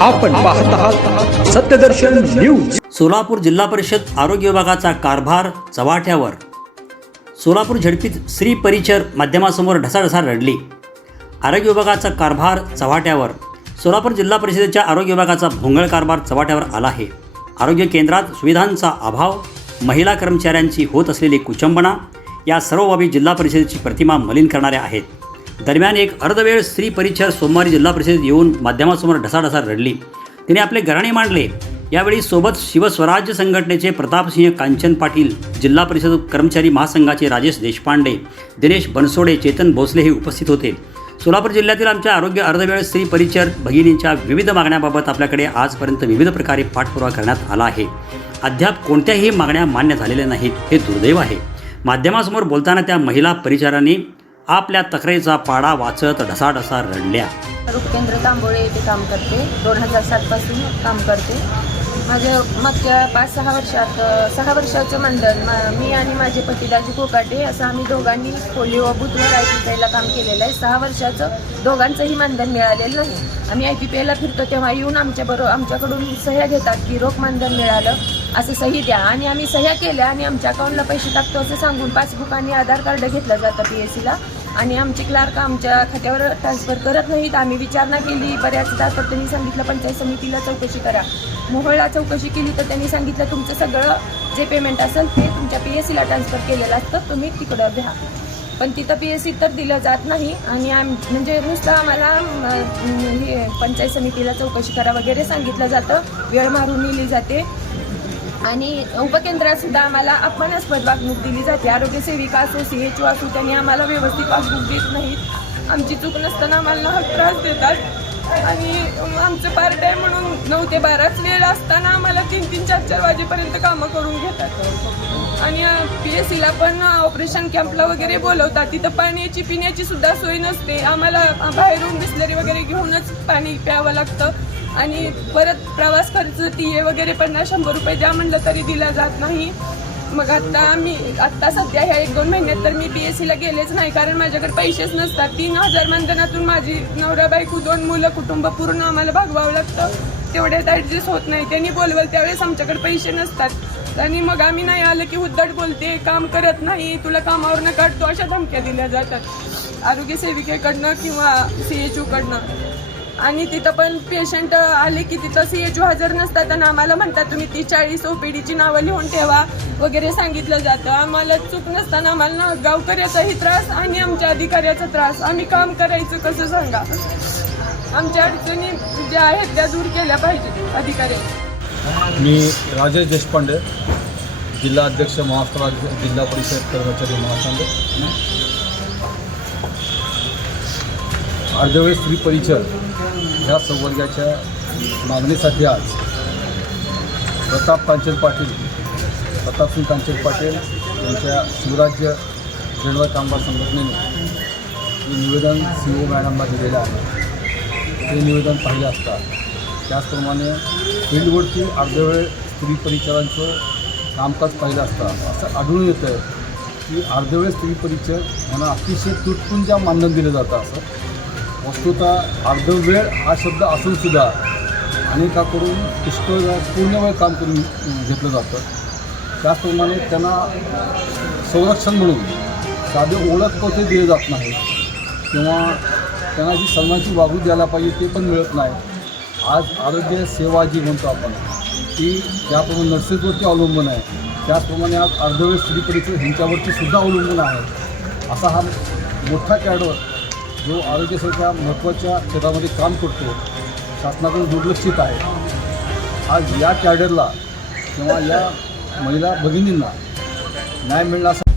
आपण पाहत आहात सत्यदर्शन न्यूज. सोलापूर जिल्हा परिषद आरोग्य विभागाचा कारभार चव्हाट्यावर. सोलापूर झडपीत श्री परिचर माध्यमासमोर ढसाढसा रडली. आरोग्य विभागाचा कारभार चव्हाट्यावर. सोलापूर जिल्हा परिषदेच्या आरोग्य विभागाचा भोंगळ कारभार चव्हाट्यावर आला आहे. आरोग्य केंद्रात सुविधांचा अभाव महिला कर्मचाऱ्यांची होत असलेली कुचंबना या सर्व बाबी जिल्हा परिषदेची प्रतिमा मलिन करणाऱ्या आहेत. दरम्यान एक अर्धवेळ स्त्री परिचर सोमवारी जिल्हा परिषदेत येऊन माध्यमासमोर ढसाढसा रडली. तिने आपले घराणे मांडले. यावेळी सोबत शिवस्वराज्य संघटनेचे प्रतापसिंह कांचन पाटील जिल्हा परिषद कर्मचारी महासंघाचे राजेश देशपांडे दिनेश बनसोडे चेतन भोसले हे उपस्थित होते. सोलापूर जिल्ह्यातील आमच्या आरोग्य अर्धवेळ स्त्री परिचर भगिनींच्या विविध मागण्याबाबत आपल्याकडे आजपर्यंत विविध प्रकारे पाठपुरावा करण्यात आला आहे. अद्याप कोणत्याही मागण्या मान्य झालेल्या नाहीत हे दुर्दैव आहे. माध्यमासमोर बोलताना त्या महिला परिचारांनी आपल्या तक्रारीचा पाडा वाचत ढसाढसा रडल्या. रुपकेंद्र तांबोळे येथे काम करते. दोन हजार सातपासून काम करते. माझं मागच्या पाच सहा वर्षात सहा वर्षाचं मंडळ मा- मी आणि माझे पती दाजी कोकाटे असं आम्ही दोघांनी पोलिओ बुथवर आय पी पीला काम केलेलं आहे. सहा वर्षाचं दोघांचंही मानधन मिळालेलं नाही. आम्ही आय पी पीला फिरतो तेव्हा येऊन आमच्याबरोबर आमच्याकडून सह्या घेतात की रोख मानधन मिळालं असं सही द्या. आणि आम्ही सह्या केल्या आणि आमच्या अकाउंटला पैसे टाकतो असं सांगून पासबुक आणि आधार कार्ड घेतलं जातं पी एस सीला आणि आमचे क्लार्क आमच्या खात्यावर ट्रान्सफर करत नाहीत. आम्ही विचारणा केली बऱ्याचदा तर त्यांनी सांगितलं पंचायत समितीला चौकशी करा. मोहळला चौकशी केली तर त्यांनी सांगितलं तुमचं सगळं जे पेमेंट असेल ते तुमच्या पी एस सीला ट्रान्सफर केलेलं असतं तुम्ही तिकडं द्या पण तिथं पी एस सी तर दिलं जात नाही आणि आम म्हणजे नुसतं आम्हाला हे पंचायत समितीला चौकशी करा वगैरे सांगितलं जातं. वेळ मारून नेली जाते. आणि उपकेंद्रात सुद्धा आम्हाला अपमानास्पद वागणूक दिली जाते. आरोग्य सेविका असो सी एच ओ असो त्यांनी आम्हाला व्यवस्थित वागणूक देत नाहीत. आमची चूक नसताना आम्हाला हा त्रास देतात. आणि आमचं पार्ट आहे म्हणून नऊ ते बाराच वेळ असताना आम्हाला तीन तीन चार चार वाजेपर्यंत कामं करून घेतात. आणि पी एस सीला पण ऑपरेशन कॅम्पला वगैरे बोलवतात. तिथं पाण्याची पिण्याची सुद्धा सोय नसते. आम्हाला बाहेरून बिस्लरी वगैरे घेऊनच पाणी प्यावं लागतं. आणि परत प्रवास खर्च टीए वगैरे पन्नास शंभर रुपये द्या म्हणलं तरी दिला जात नाही. मग आत्ता मी आत्ता सध्या ह्या एक दोन महिन्यात तर मी पी एस सीला गेलेच नाही. कारण माझ्याकडे पैसेच नसतात. तीन हजार मानधनातून माझी नवरा बायको दोन मुलं कुटुंब पूर्ण आम्हाला भागवावं लागतं. तेवढ्यात ॲडजस्ट होत नाही. त्यांनी बोलवलं त्यावेळेस आमच्याकडे पैसे नसतात. आणि मग आम्ही नाही आलं की उद्धट बोलते काम करत नाही तुला कामावरनं काढतो अशा धमक्या दिल्या जातात. आरोग्य सेविकेकडनं किंवा सी एच ओकडनं. आणि तिथं पण पेशंट आले की तिथं सी एच हजर नसतात आणि आम्हाला म्हणतात तुम्ही ती चाळीस ओपीडीची नावं लिहून ठेवा वगैरे सांगितलं जातं. आम्हाला चूक नसताना आम्हाला ना गावकऱ्याचाही त्रास आणि आमच्या अधिकाऱ्याचा त्रास. आम्ही काम करायचं कसं सांगा? आमच्या अडचणी ज्या आहेत त्या दूर केल्या पाहिजेत अधिकाऱ्यांनी. मी राजेश देशपांडे जिल्हा अध्यक्ष महाराष्ट्र राज्य जिल्हा परिषद कर्मचारी महासंघ. अर्धवेळ स्त्री परिचर ह्या संवर्गाच्या मागणीसाठी आज प्रताप कांचन पाटील प्रतापसिंग कांचन पाटील यांच्या शिवराज्य जनरल कामगार संघटनेने हे निवेदन सी ओ मॅडमला दिलेलं आहे. ते निवेदन पाहिलं असता त्याचप्रमाणे फील्डवरती अर्धवेळ स्त्री परिचरांचं कामकाज पाहिलं असता असं आढळून येतं आहे की अर्धवेळ स्त्री परिचर यांना अतिशय तुटपुंजा मानधन दिलं जातं असं. वस्तुतः अर्धवेळ हा शब्द असूनसुद्धा अनेकाकडून पुष्कळ पूर्ण वेळ काम करून घेतलं जातं. त्याचप्रमाणे त्यांना संरक्षण म्हणून साधे ओळखपत्र दिले जात नाही किंवा त्यांना जी सन्मानाची वागणूक द्यायला पाहिजे ते पण मिळत नाही. आज आरोग्य सेवा जी म्हणतो आपण. ती ज्याप्रमाणे नर्सेसवरती अवलंबून आहे त्याचप्रमाणे आज अर्धवेळ स्त्री परिचय ह्यांच्यावरती सुद्धा अवलंबून आहे. असा हा मोठा कॅडर जो आरोग्य सेवेच्या महत्त्वाच्या क्षेत्रामध्ये काम करतो शासनाकडून दुर्लक्षित आहे. आज या कॅडरला किंवा या महिला भगिनींना न्याय मिळण्यासाठी